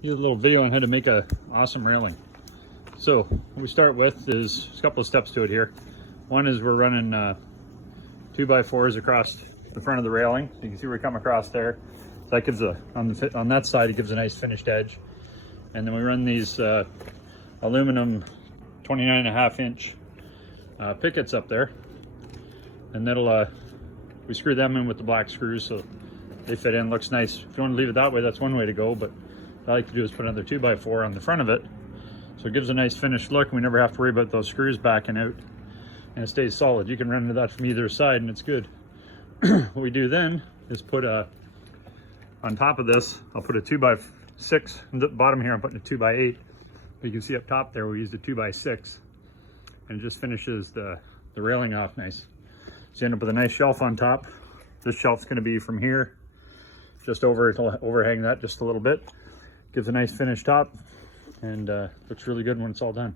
Here's a little video on how to make a awesome railing. So what we start with is a couple of steps to it here. One is we're running 2x4s across the front of the railing. You can see we come across there. So that gives on that side, it gives a nice finished edge. And then we run these aluminum 29.5 inch pickets up there. And that'll, we screw them in with the black screws so they fit in, looks nice. If you want to leave it that way, that's one way to go, but what I like to do is put another 2x4 on the front of it. So it gives a nice finished look. We never have to worry about those screws backing out, and it stays solid. You can run into that from either side and it's good. What we do then is put on top of this, I'll put a 2x6. On the bottom here, I'm putting a 2x8. But you can see up top there, we used a 2x6. And it just finishes the railing off nice. So you end up with a nice shelf on top. This shelf's gonna be from here, just over, it'll overhang that just a little bit. Gives a nice finished top, and looks really good when it's all done.